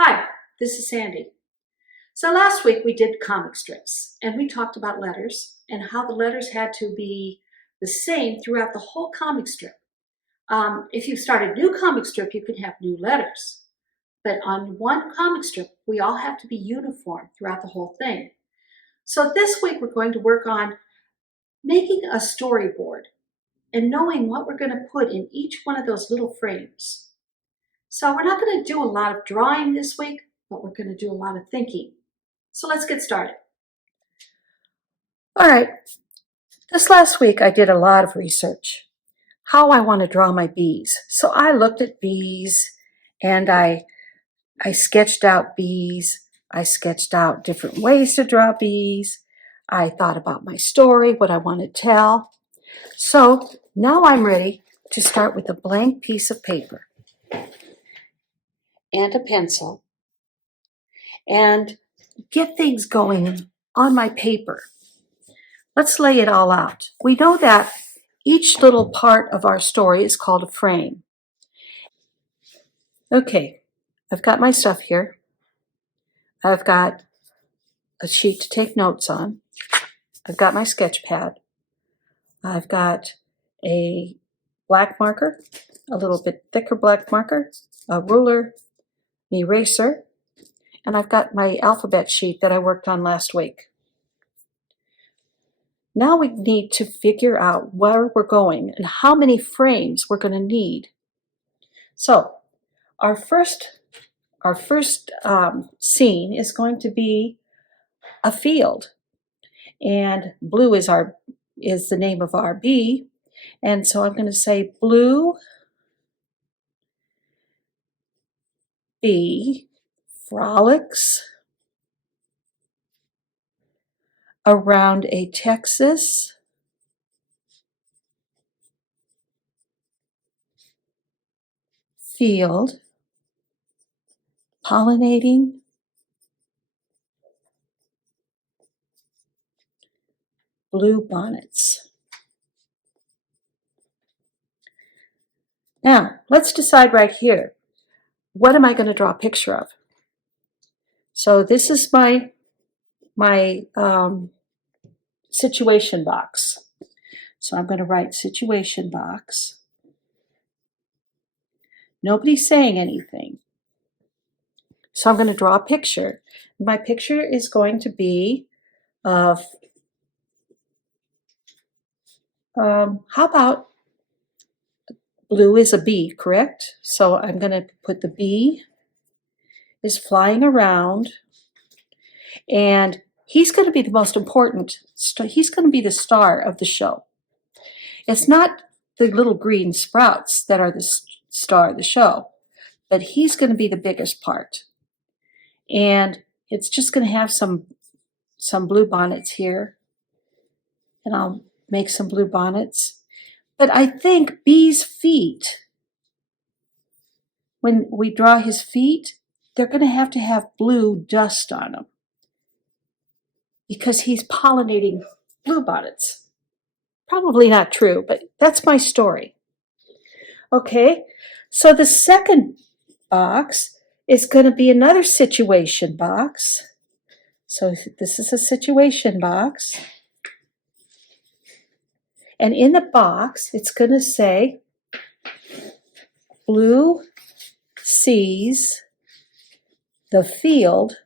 Hi, this is Sandy. So last week we did comic strips and we talked about letters and how the letters had to be the same throughout the whole comic strip. If you start a new comic strip, you can have new letters. But on one comic strip, we all have to be uniform throughout the whole thing. So this week we're going to work on making a storyboard and knowing what we're going to put in each one of those little frames. So we're not going to do a lot of drawing this week, but we're going to do a lot of thinking. So let's get started. All right, this last week I did a lot of research, how I want to draw my bees. So I looked at bees and I sketched out bees. I sketched out different ways to draw bees. I thought about my story, what I want to tell. So now I'm ready to start with a blank piece of paper and a pencil and get things going on my paper. Let's lay it all out. We know that each little part of our story is called a frame. Okay, I've got my stuff here. I've got a sheet to take notes on. I've got my sketch pad. I've got a black marker, a little bit thicker black marker, a ruler, an eraser, and I've got my alphabet sheet that I worked on last week. Now we need to figure out where we're going and how many frames we're going to need. So our first scene is going to be a field, and blue is the name of our bee, and so I'm going to say blue bee frolics around a Texas field, pollinating blue bonnets. Now, let's decide right here, what am I going to draw a picture of? So this is my situation box. So I'm going to write situation box. Nobody's saying anything. So I'm going to draw a picture. My picture is going to be of, how about blue is a bee, correct? So I'm going to put the bee is flying around, and he's going to be the most important, he's going to be the star of the show. It's not the little green sprouts that are the star of the show, but he's going to be the biggest part. And it's just going to have some blue bonnets here, and I'll make some blue bonnets. But I think bee's feet, when we draw his feet, they're going to have blue dust on them because he's pollinating blue bonnets. Probably not true, but that's my story. Okay, so the second box is going to be another situation box. So this is a situation box. And in the box, it's going to say, blue sees the field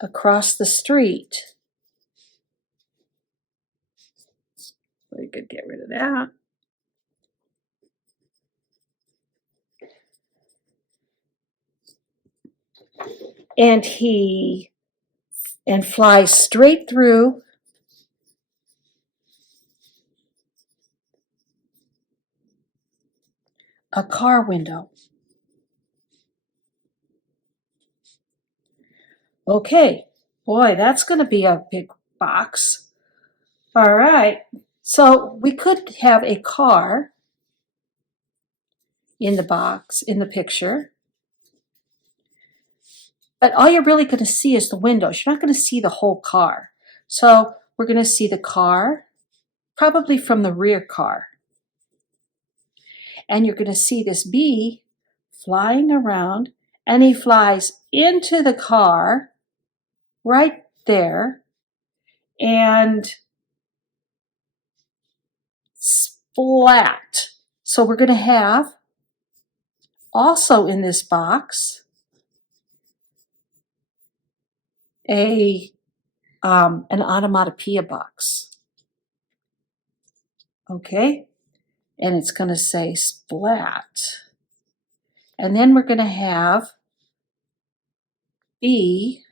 across the street. We could get rid of that. And flies straight through a car window. Okay, boy, that's going to be a big box. All right, so we could have a car in the box, in the picture. But all you're really going to see is the windows. You're not going to see the whole car. So we're going to see the car, probably from the rear car. And you're going to see this bee flying around and he flies into the car right there and splat. So we're going to have also in this box an onomatopoeia box. Okay, and it's going to say splat. And then we're going to have B,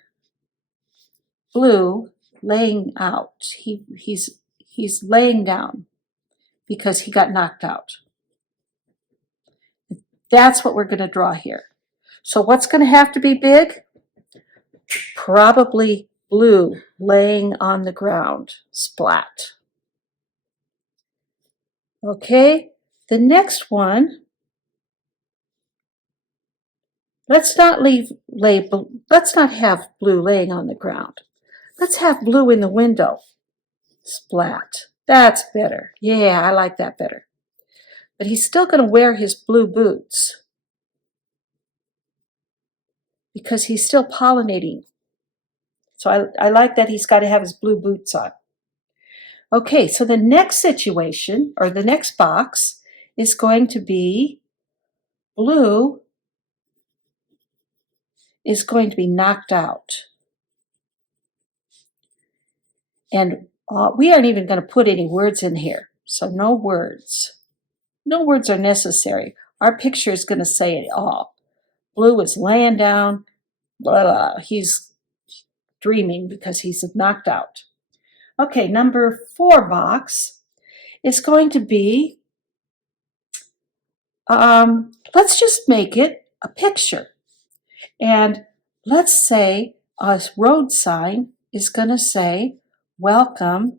blue, laying out. He's laying down because he got knocked out. That's what we're going to draw here. So what's going to have to be big? Probably blue, laying on the ground, splat. Okay, the next one, let's not have blue laying on the ground. Let's have blue in the window, splat. That's better. Yeah, I like that better. But he's still going to wear his blue boots because he's still pollinating. So I like that he's got to have his blue boots on. Okay, so the next situation, or the next box, is going to be blue is going to be knocked out. And we aren't even going to put any words in here. So no words. No words are necessary. Our picture is going to say it all. Blue is laying down. Blah, blah. He's dreaming because he's knocked out. Okay, number 4 box is going to be, let's just make it a picture. And let's say a road sign is going to say, "Welcome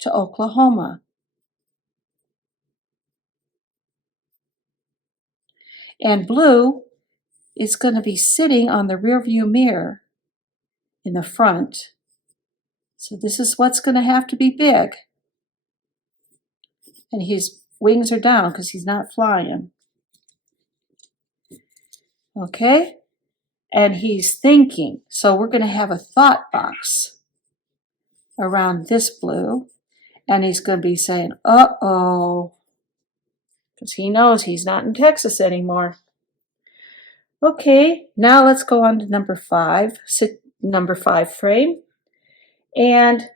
to Oklahoma." And blue is going to be sitting on the rearview mirror in the front. So this is what's going to have to be big. And his wings are down because he's not flying. Okay? And he's thinking. So we're going to have a thought box around this blue. And he's going to be saying, uh-oh. Because he knows he's not in Texas anymore. Okay, now let's go on to number 5, number 5 frame. And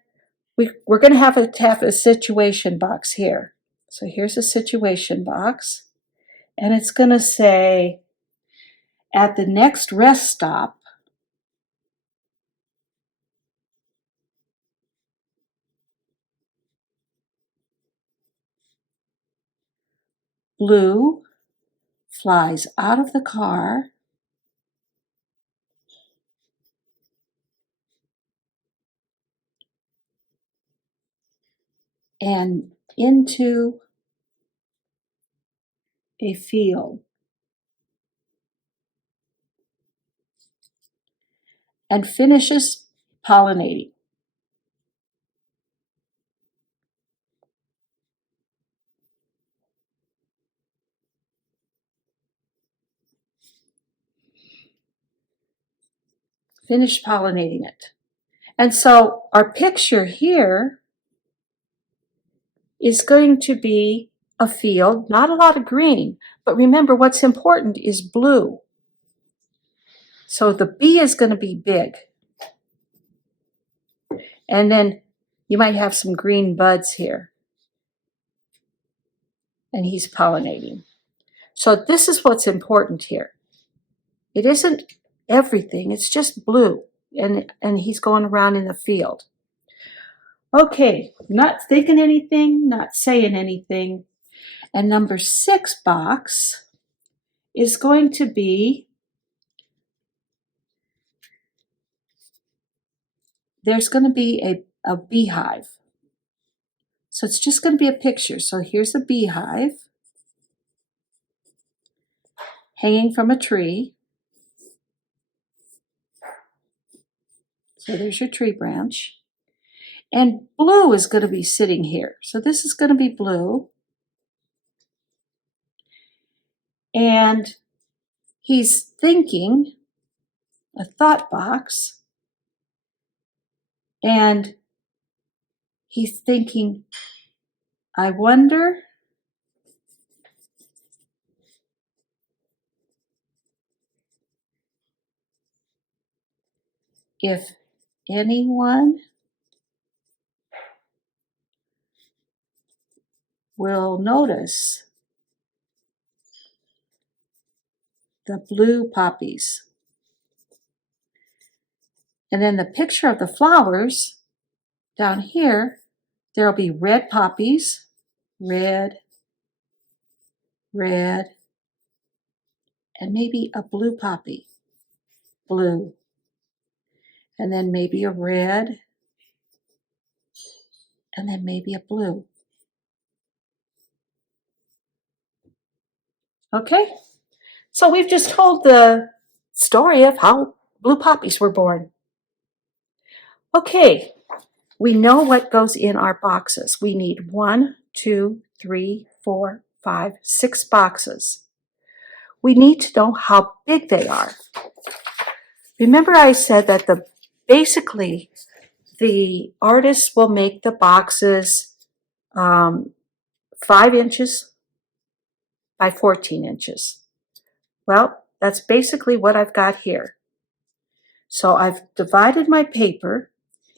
we're going to have a situation box here. So here's a situation box. And it's going to say, at the next rest stop, blue flies out of the car and into a field and finishes pollinating. Finished pollinating it. And so our picture here is going to be a field, not a lot of green, but remember what's important is blue. So the bee is going to be big. And then you might have some green buds here. And he's pollinating. So this is what's important here. It isn't everything, it's just blue. And he's going around in the field. Okay, not thinking anything, not saying anything. And number 6 box is going to be, there's going to be a beehive. So it's just going to be a picture. So here's a beehive hanging from a tree. So there's your tree branch. And blue is going to be sitting here. So this is going to be blue. And He's thinking, a thought box, and he's thinking, I wonder if anyone will notice the blue poppies. And then the picture of the flowers down here, there'll be red poppies, red, red, and maybe a blue poppy, blue, and then maybe a red, and then maybe a blue. Okay, so we've just told the story of how blue poppies were born. Okay, we know what goes in our boxes. We need 1, 2, 3, 4, 5, 6 boxes. We need to know how big they are. Remember I said that basically the artist will make the boxes 5 inches by 14 inches. Well, that's basically what I've got here. So I've divided my paper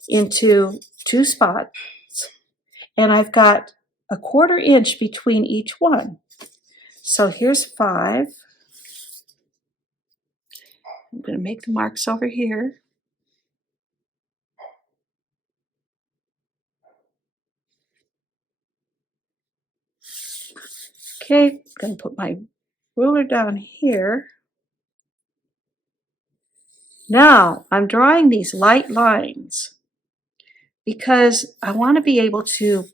into 2 spots, and I've got a 1/4 inch between each one. So here's 5. I'm going to make the marks over here. Okay, I'm going to put my ruler down here. Now I'm drawing these light lines because I want to be able to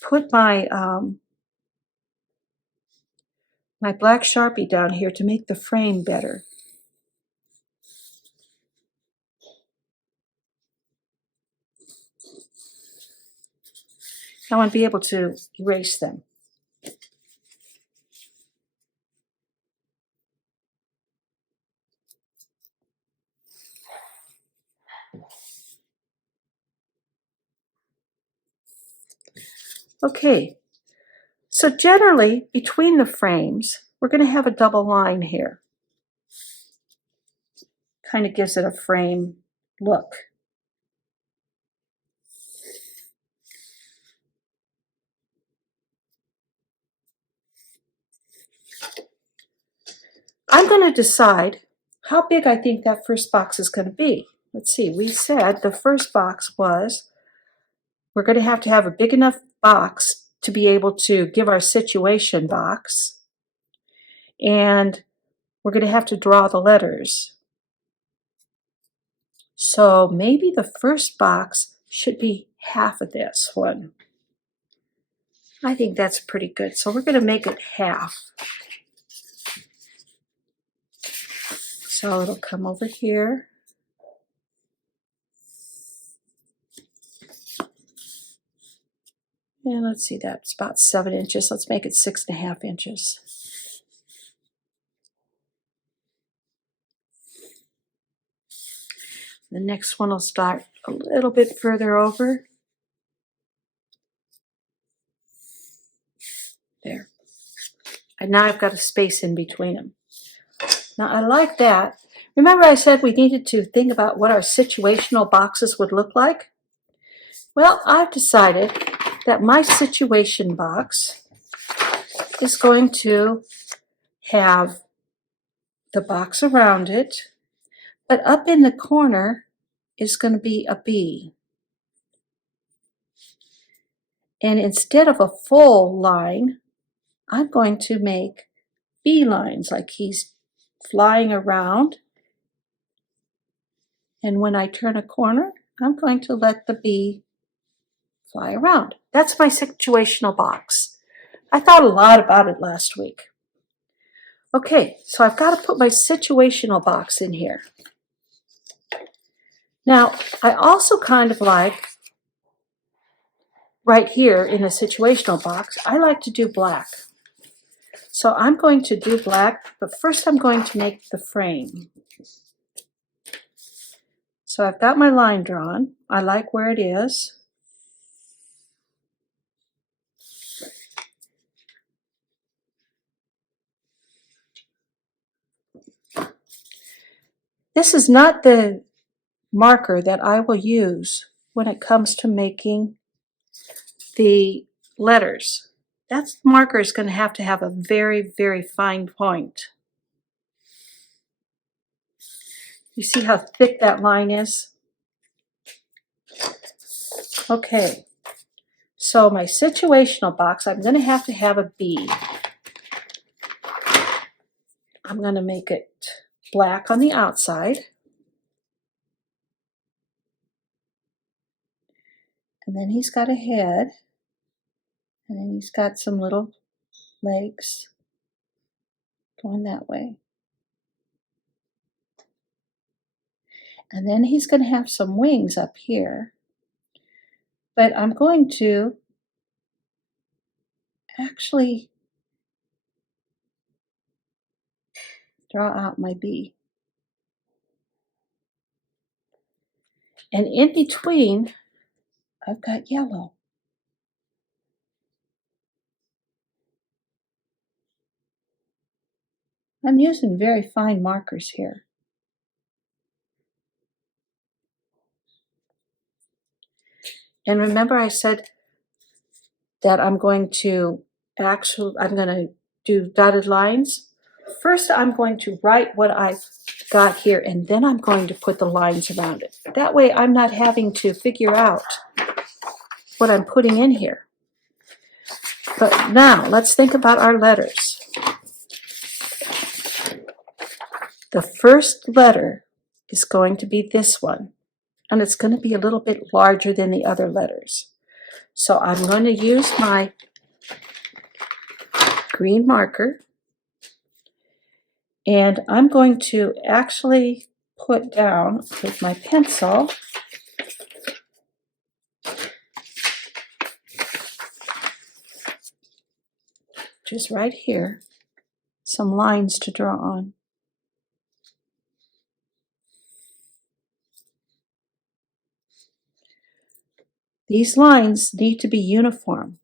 put my my black Sharpie down here to make the frame better. I want to be able to erase them. Okay, so generally between the frames, we're going to have a double line here. Kind of gives it a frame look. I'm going to decide how big I think that first box is going to be. Let's see, we said the first box was, we're going to have a big enough box to be able to give our situation box. And we're going to have to draw the letters. So maybe the first box should be half of this one. I think that's pretty good. So we're going to make it half. So it'll come over here. And let's see, that's about 7 inches. Let's make it 6.5 inches. The next one will start a little bit further over. There. And now I've got a space in between them. Now I like that. Remember I said we needed to think about what our situational boxes would look like? Well, I've decided that my situation box is going to have the box around it, but up in the corner is going to be a bee. And instead of a full line, I'm going to make bee lines, like he's flying around. And when I turn a corner, I'm going to let the bee fly around. That's my situational box. I thought a lot about it last week. Okay, so I've got to put my situational box in here. Now, I also kind of like, right here in the situational box, I like to do black. So I'm going to do black, but first I'm going to make the frame. So I've got my line drawn. I like where it is. This is not the marker that I will use when it comes to making the letters. That marker is going to have a very, very fine point. You see how thick that line is? Okay, so my situational box, I'm going to have a B. I'm going to make it black on the outside. And then he's got a head. And then he's got some little legs going that way. And then he's going to have some wings up here. But I'm going to actually draw out my B. And in between, I've got yellow. I'm using very fine markers here. And remember I said that I'm going to do dotted lines. First, I'm going to write what I've got here, and then I'm going to put the lines around it. That way I'm not having to figure out what I'm putting in here. But now let's think about our letters. The first letter is going to be this one, and it's going to be a little bit larger than the other letters. So I'm going to use my green marker, and I'm going to actually put down with my pencil just right here some lines to draw on. These lines need to be uniform.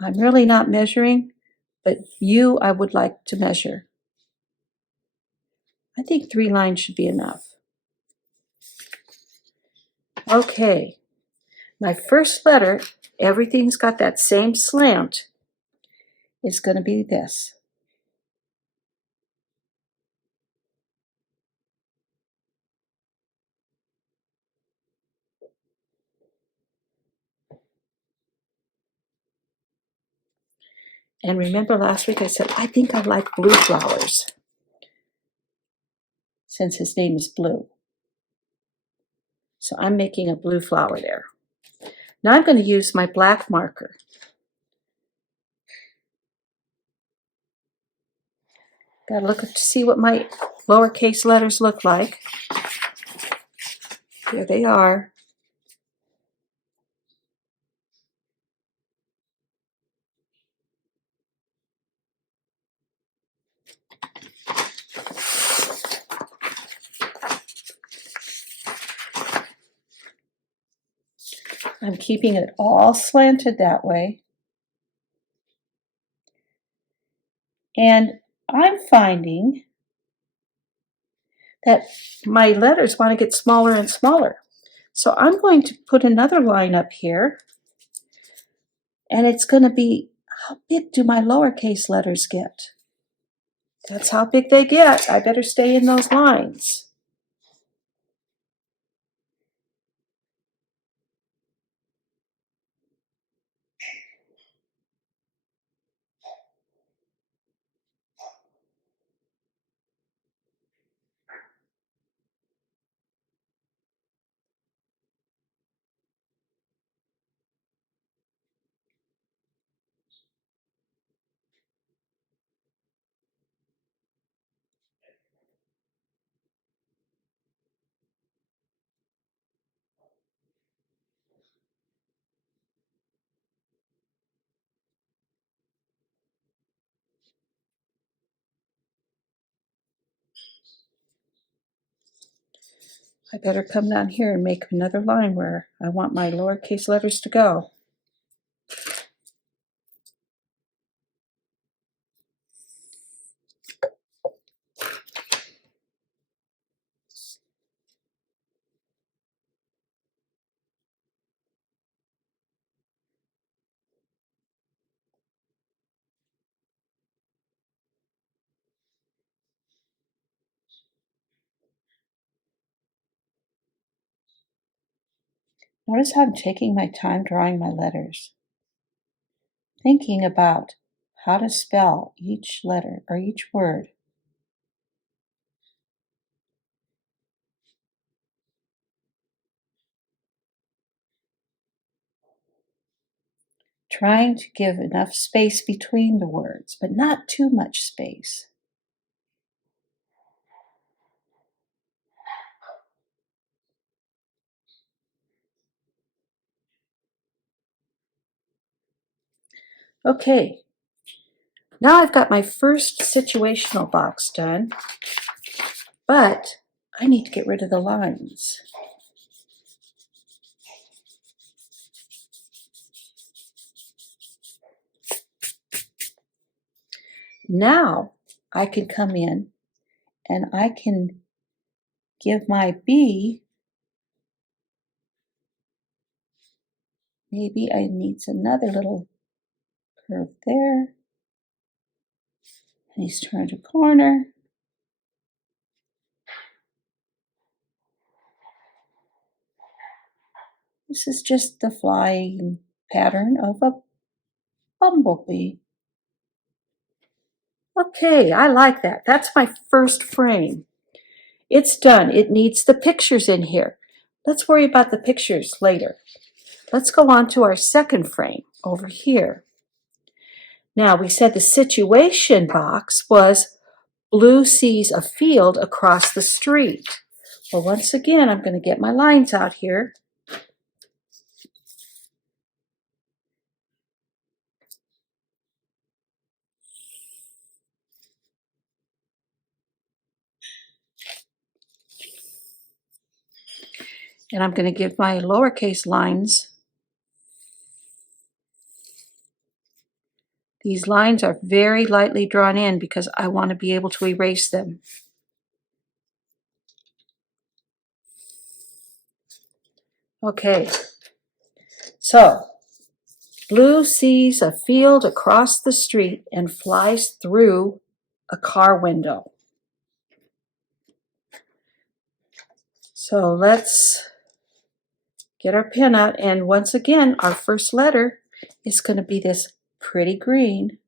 I'm really not measuring, but I would like to measure. I think 3 lines should be enough. Okay, my first letter, everything's got that same slant, is going to be this. And remember last week I said, I think I like blue flowers, since his name is Blue. So I'm making a blue flower there. Now I'm going to use my black marker. Got to look to see what my lowercase letters look like. Here they are. I'm keeping it all slanted that way. And I'm finding that my letters want to get smaller and smaller. So I'm going to put another line up here, and it's going to be, how big do my lowercase letters get? That's how big they get. I better stay in those lines. I better come down here and make another line where I want my lowercase letters to go. Notice how I'm taking my time drawing my letters, thinking about how to spell each letter or each word. Trying to give enough space between the words, but not too much space. Okay, now I've got my first situational box done, but I need to get rid of the lines. Now I can come in and I can give my B, maybe I need another little curve there. And he's turned a corner. This is just the flying pattern of a bumblebee. Okay, I like that. That's my first frame. It's done. It needs the pictures in here. Let's worry about the pictures later. Let's go on to our second frame over here. Now, we said the situation box was Blue sees a field across the street. Well, once again, I'm going to get my lines out here. And I'm going to give my lowercase lines. These lines are very lightly drawn in because I want to be able to erase them. Okay, so Blue sees a field across the street and flies through a car window. So let's get our pen out, and once again, our first letter is going to be this pretty green.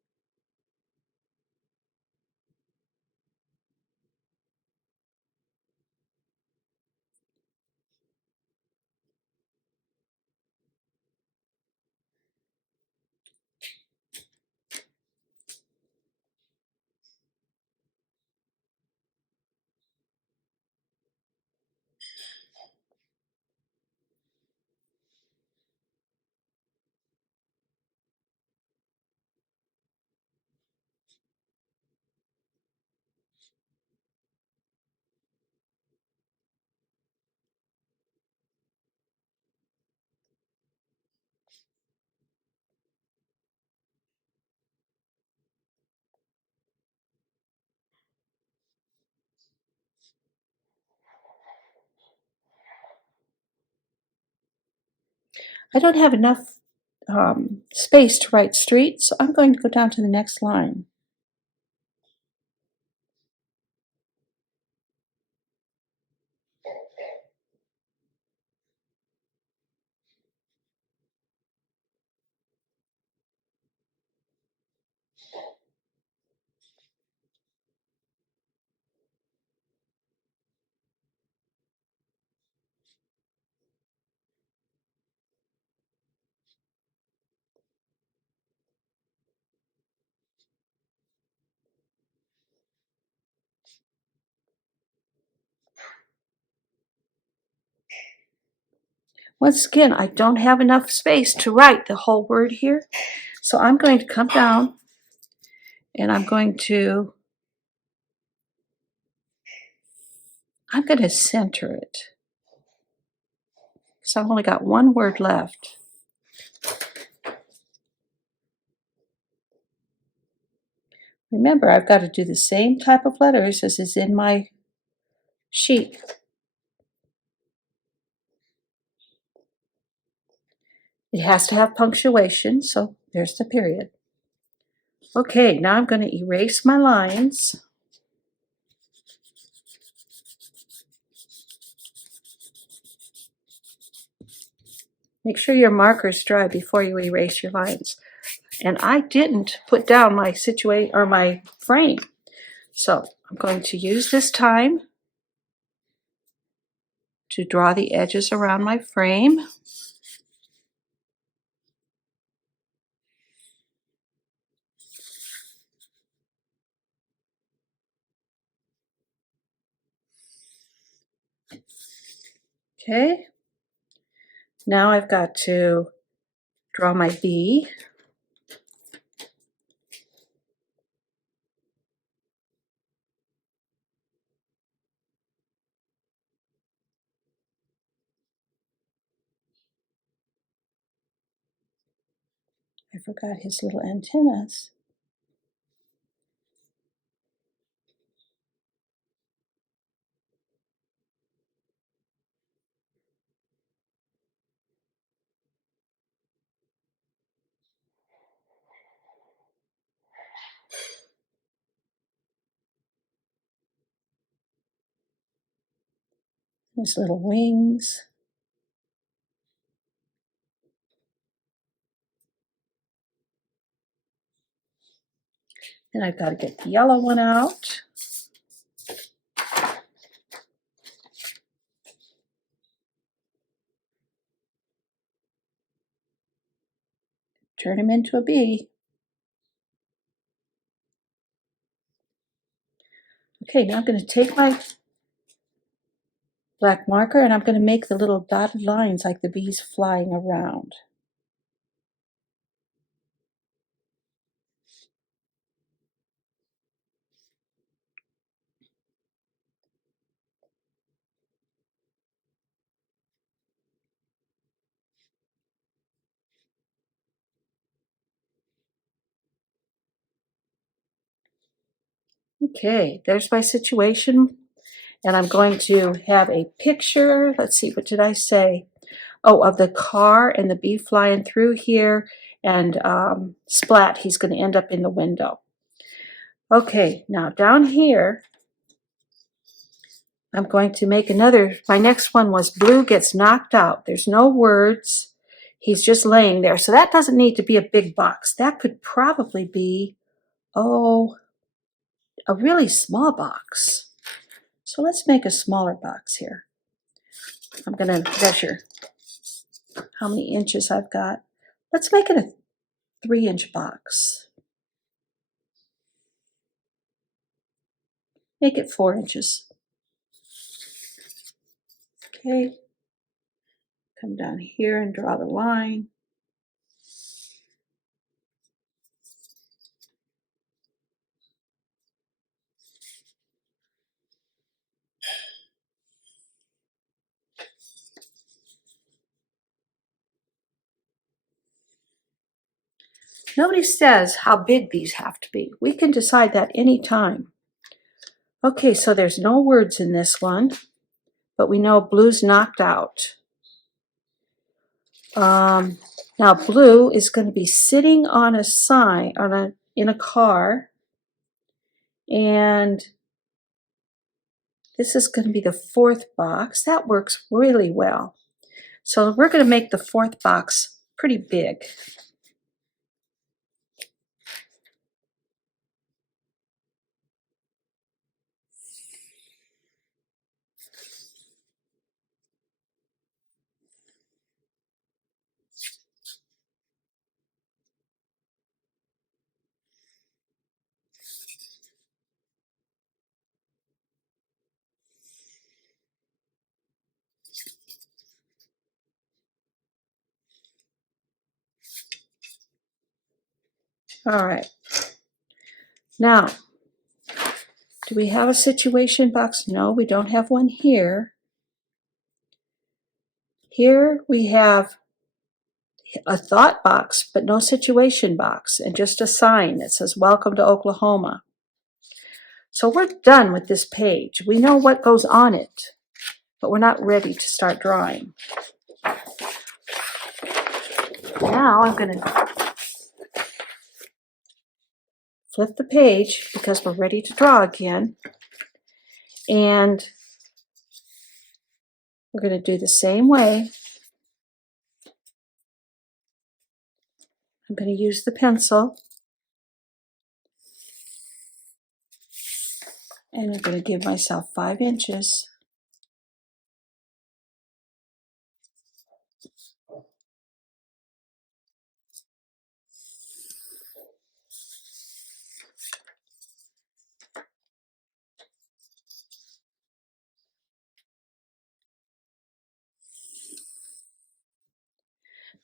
I don't have enough space to write street, so I'm going to go down to the next line. Once again, I don't have enough space to write the whole word here, so I'm going to come down and I'm going to center it. So I've only got one word left. Remember, I've got to do the same type of letters as is in my sheet. It has to have punctuation, so there's the period. Okay, now I'm going to erase my lines. Make sure your marker's dry before you erase your lines. And I didn't put down my my frame. So I'm going to use this time to draw the edges around my frame. Okay. Now I've got to draw my B. I forgot his little antennas. His little wings. And I've got to get the yellow one out. Turn him into a bee. Okay, now I'm going to take my black marker and I'm going to make the little dotted lines like the bees flying around. Okay, there's my situation. And I'm going to have a picture. Let's see, what did I say? Oh, of the car and the bee flying through here. And splat, he's going to end up in the window. Okay, now down here, I'm going to make another. My next one was blue gets knocked out. There's no words. He's just laying there. So that doesn't need to be a big box. That could probably be, oh, a really small box. So let's make a smaller box here. I'm going to measure how many inches I've got. Let's make it a 3-inch box. Make it 4 inches. Okay. Come down here and draw the line. Nobody says how big these have to be. We can decide that any time. Okay, so there's no words in this one, but we know blue's knocked out. Now blue is going to be sitting on a sign in a car, and this is going to be the 4th box. That works really well. So we're going to make the 4th box pretty big. All right. Now, do we have a situation box? No, we don't have one here. Here we have a thought box, but no situation box, and just a sign that says, "Welcome to Oklahoma." So we're done with this page. We know what goes on it, but we're not ready to start drawing. Now I'm going to flip the page because we're ready to draw again. And we're going to do the same way. I'm going to use the pencil. And I'm going to give myself 5 inches.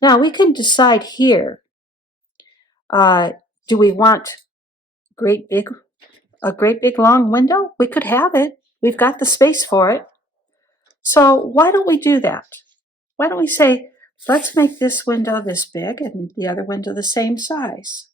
Now we can decide here, do we want a great big long window? We could have it. We've got the space for it. So why don't we do that? Why don't we say, let's make this window this big and the other window the same size?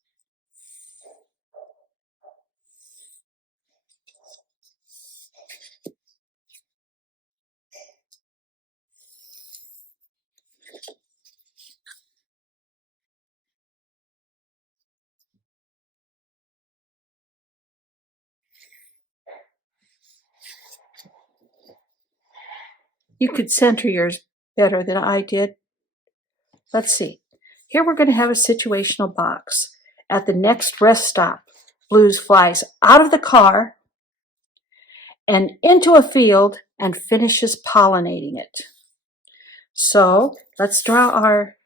You could center yours better than I did. Let's see. Here we're going to have a situational box. At the next rest stop, Blues flies out of the car and into a field and finishes pollinating it. So let's draw our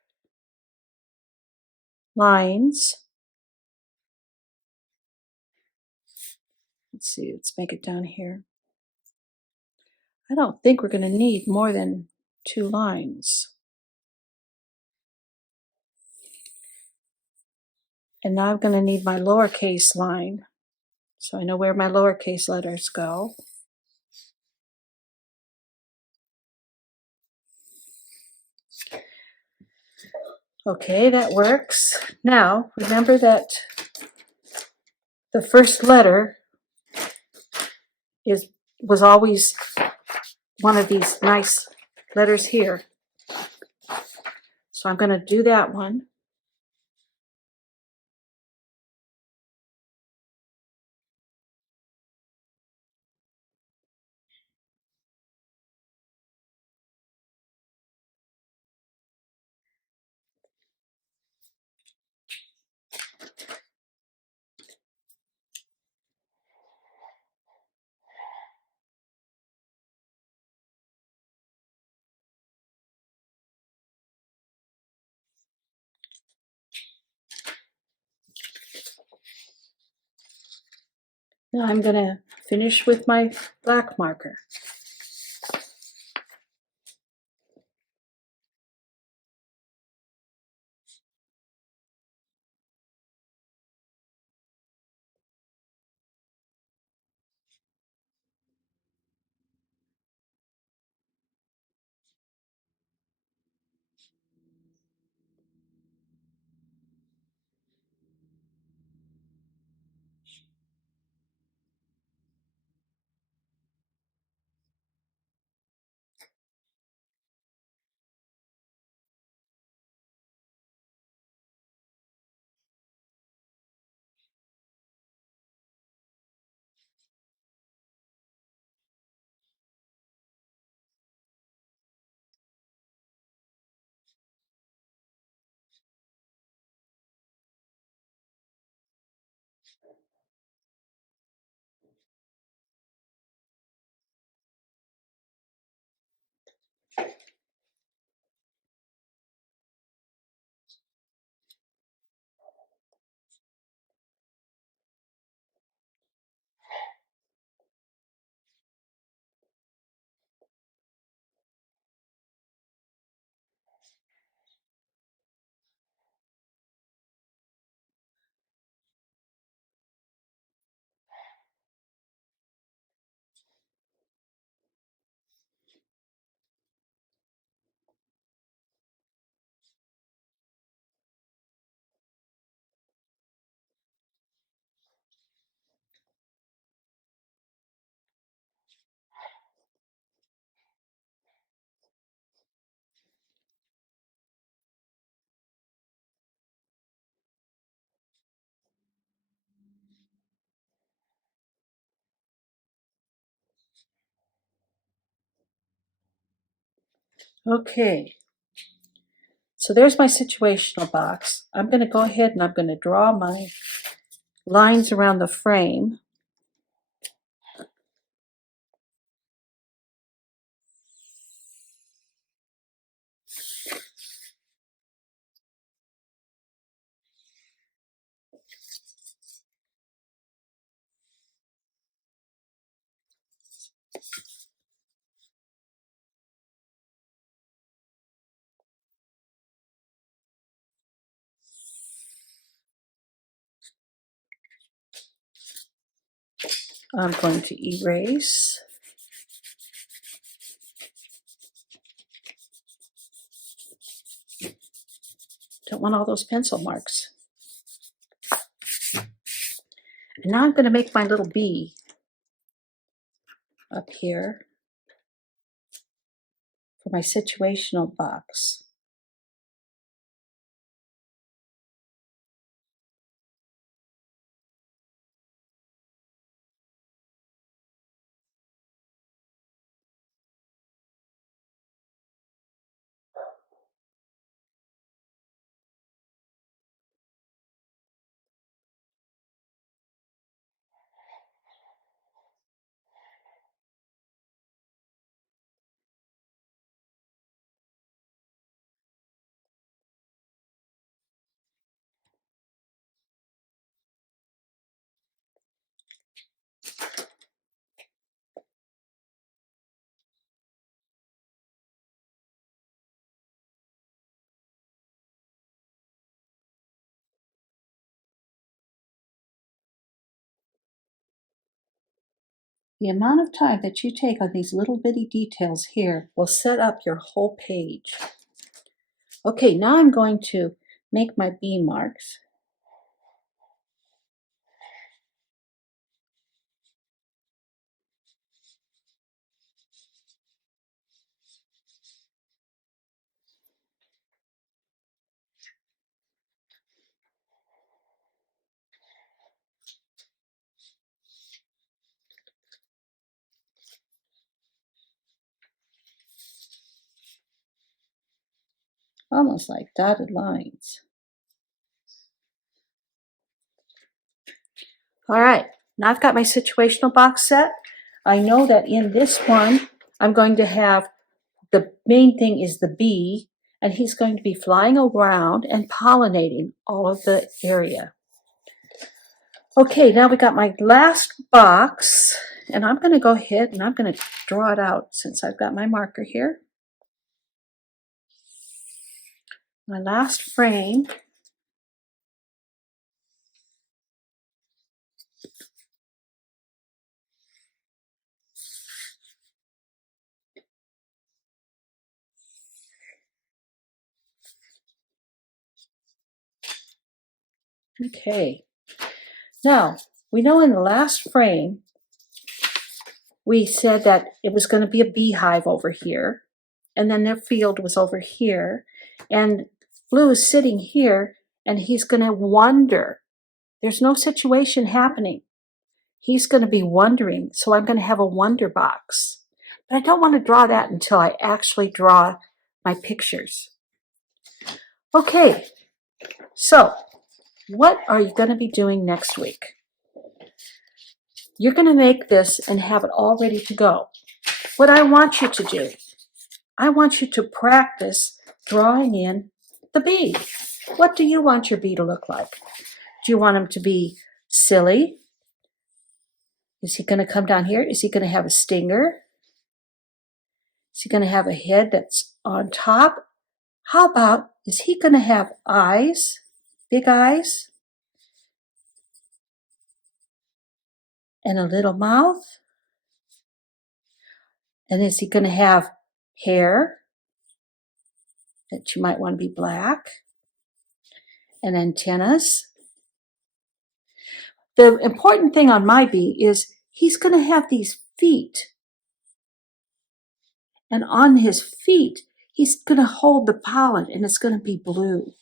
lines. Let's see, let's make it down here. I don't think we're going to need more than 2 lines. And now I'm going to need my lowercase line, so I know where my lowercase letters go. Okay, that works. Now, remember that the first letter was always one of these nice letters here. So I'm going to do that one. Now I'm going to finish with my black marker. Okay, so there's my situational box. I'm going to go ahead and I'm going to draw my lines around the frame. I'm going to erase. Don't want all those pencil marks. And now I'm going to make my little bee up here for my situational box. The amount of time that you take on these little bitty details here will set up your whole page. Okay, now I'm going to make my bee marks. Almost like dotted lines. All right, now I've got my situational box set. I know that in this one, I'm going to have, the main thing is the bee, and he's going to be flying around and pollinating all of the area. Okay, now we got my last box, and I'm going to go ahead and I'm going to draw it out since I've got my marker here. My last frame. Okay, now we know in the last frame we said that it was going to be a beehive over here, and then their field was over here, and Blue is sitting here, and he's going to wonder. There's no situation happening. He's going to be wondering, so I'm going to have a wonder box. But I don't want to draw that until I actually draw my pictures. Okay, so what are you going to be doing next week? You're going to make this and have it all ready to go. What I want you to do, I want you to practice drawing in the bee. What do you want your bee to look like? Do you want him to be silly? Is he going to come down here? Is he going to have a stinger? Is he going to have a head that's on top? How about, is he going to have eyes, big eyes, and a little mouth? And is he going to have hair that you might want to be black, and antennas? The important thing on my bee is he's going to have these feet. And on his feet, he's going to hold the pollen, and it's going to be blue.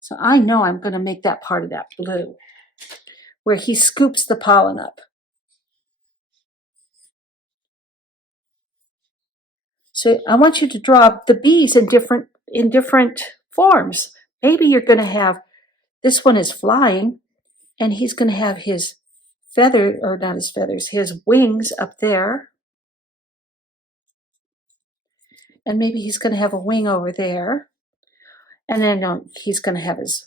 So I know I'm going to make that part of that blue, where he scoops the pollen up. So I want you to draw the bees in different forms. Maybe you're going to have, this one is flying, and he's going to have his feather, or not his feathers, his wings up there. And maybe he's going to have a wing over there. And then he's going to have his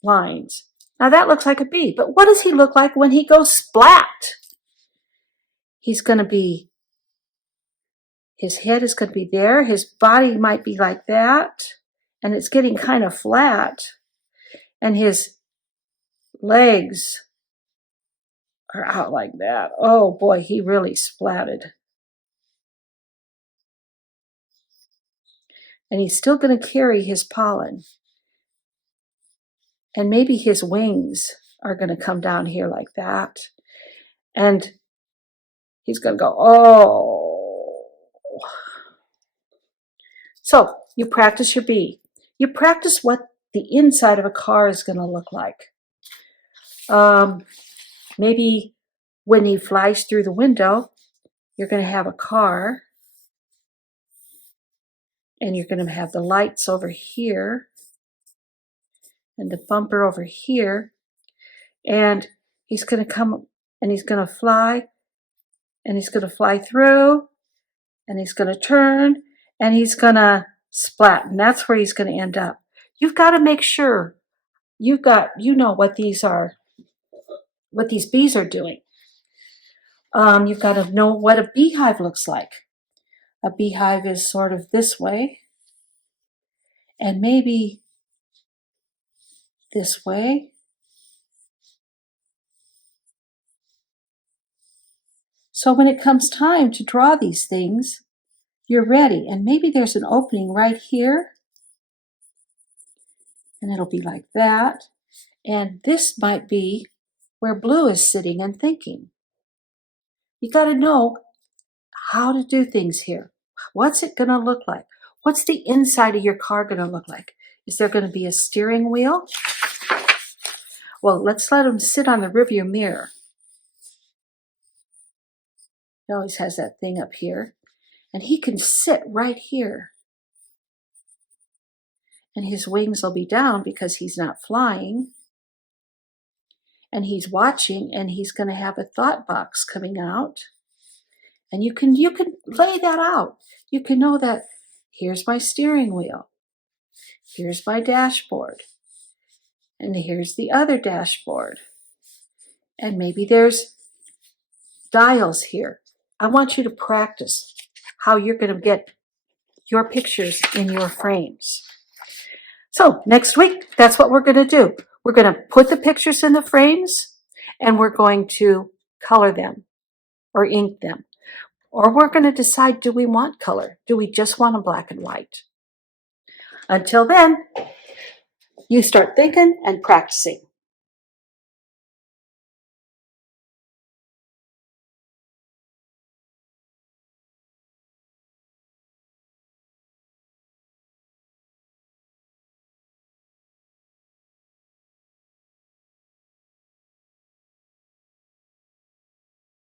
lines. Now that looks like a bee, but what does he look like when he goes splat? He's going to be, his head is going to be there. His body might be like that. And it's getting kind of flat. And his legs are out like that. Oh boy, he really splatted. And he's still going to carry his pollen. And maybe his wings are going to come down here like that. And he's going to go, oh. So you practice your bee. You practice what the inside of a car is going to look like. Maybe when he flies through the window, you're going to have a car. And you're going to have the lights over here. And the bumper over here. And he's going to come and he's going to fly. And he's going to fly through. And he's going to turn. And he's going to splat. And that's where he's going to end up. You've got to make sure you know what these are, what these bees are doing. You've got to know what a beehive looks like. A beehive is sort of this way. And maybe this way. So when it comes time to draw these things, you're ready. And maybe there's an opening right here. And it'll be like that. And this might be where Blue is sitting and thinking. You got to know how to do things here. What's it going to look like? What's the inside of your car going to look like? Is there going to be a steering wheel? Well, let's let him sit on the rearview mirror. He always has that thing up here. And he can sit right here. And his wings will be down because he's not flying. And he's watching, and he's going to have a thought box coming out. And you can lay that out. You can know that here's my steering wheel. Here's my dashboard. And here's the other dashboard. And maybe there's dials here. I want you to practice how you're going to get your pictures in your frames. So next week, that's what we're going to do. We're going to put the pictures in the frames, and we're going to color them or ink them. Or we're going to decide, do we want color? Do we just want a black and white? Until then, you start thinking and practicing.